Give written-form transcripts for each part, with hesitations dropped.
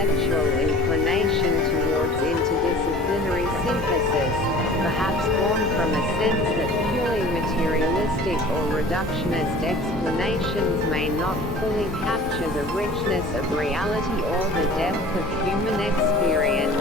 intellectual inclination towards interdisciplinary synthesis, perhaps born from a sense that purely materialistic or reductionist explanations may not fully capture the richness of reality or the depth of human experience.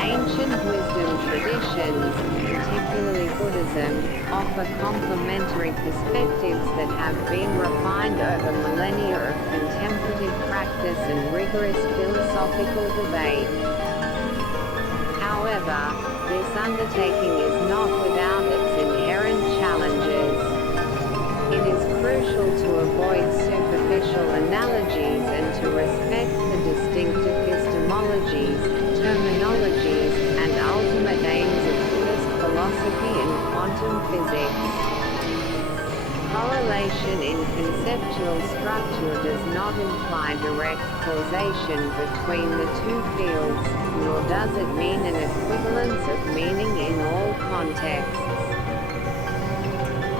Ancient wisdom traditions, particularly Buddhism, offer complementary perspectives that have been refined over millennia of contemplative practice and rigorous philosophical debate. However, this undertaking is not without its inherent challenges. It is crucial to avoid superficial analogies and to respect the distinct epistemologies, terminologies, and ultimate aims of Buddhist philosophy and quantum physics. Correlation in conceptual structure does not imply direct causation between the two fields, nor does it mean an equivalence of meaning in all contexts.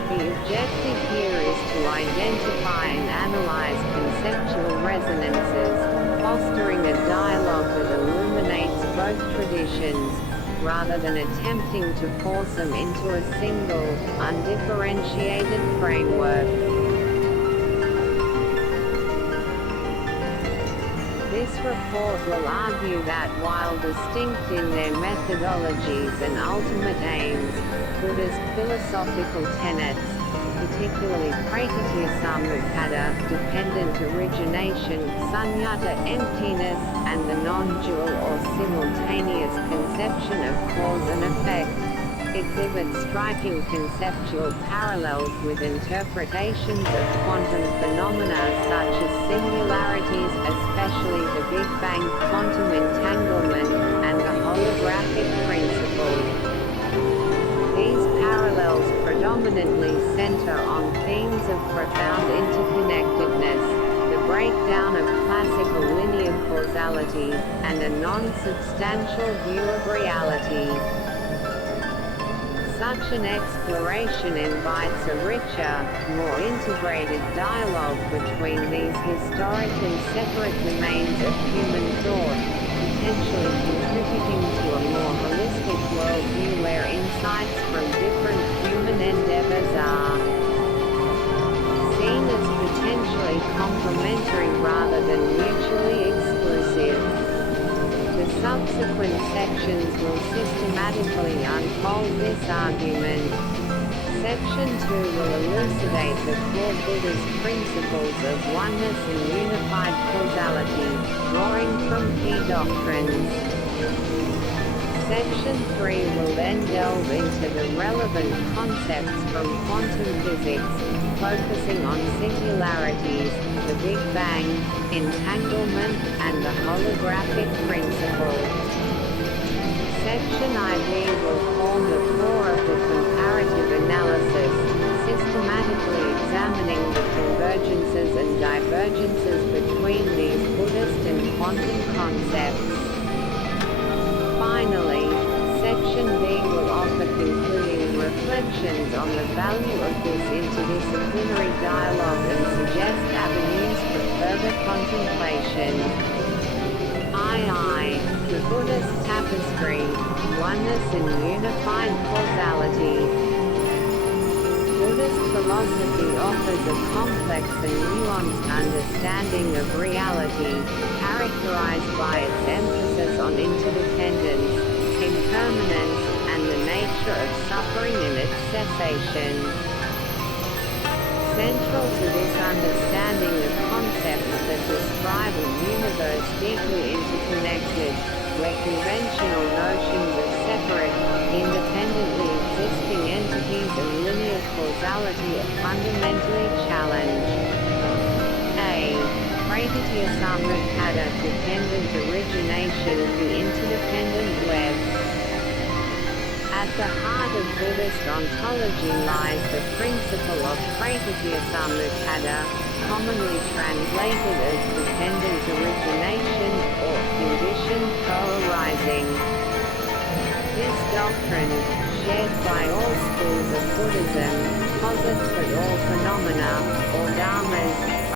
The objective here is to identify and analyze conceptual resonances, fostering a dialogue that illuminates both traditions, rather than attempting to force them into a single, undifferentiated framework. This report will argue that while distinct in their methodologies and ultimate aims, Buddhist philosophical tenets, particularly pratitya-samutpada, dependent origination, sunyata emptiness, and the non-dual or simultaneous conception of cause and effect, exhibit striking conceptual parallels with interpretations of quantum phenomena such as singularities, especially the Big Bang quantum entanglement, and the holographic principle. These parallels predominantly center on themes of profound interconnectedness, the breakdown of classical linear causality, and a non-substantial view of reality. Such an exploration invites a richer, more integrated dialogue between these historically separate domains of human thought, potentially contributing to a more holistic worldview where insights from different human endeavors are seen as potentially complementary rather than mutually exclusive. The subsequent sections will systematically unfold this argument. Section 2 will elucidate the core Buddhist principles of oneness and unified causality, drawing from key doctrines. Section 3 will then delve into the relevant concepts from quantum physics, focusing on singularities, the Big Bang, entanglement, and the holographic principle. Section IB will form the core of the comparative analysis, systematically examining the convergences and divergences between these Buddhist and quantum concepts. Finally, Section B will offer concluding reflections on the value of this interdisciplinary dialogue and suggest avenues for further contemplation. II. The Buddhist Tapestry, Oneness and Unified Causality. Buddhist philosophy offers a complex and nuanced understanding of reality, characterized by its emphasis on interdependence, impermanence, and the nature of suffering and its cessation. Central to this understanding of concepts that describe a universe deeply interconnected, where conventional notions of separate, independently existing entities and linear causality are fundamentally challenged. A. Pratitya-samutpada dependent origination of the interdependent web. At the heart of Buddhist ontology lies the principle of pratitya-samutpada, commonly translated as dependent origination, or conditioned co-arising. This doctrine, shared by all schools of Buddhism, posits that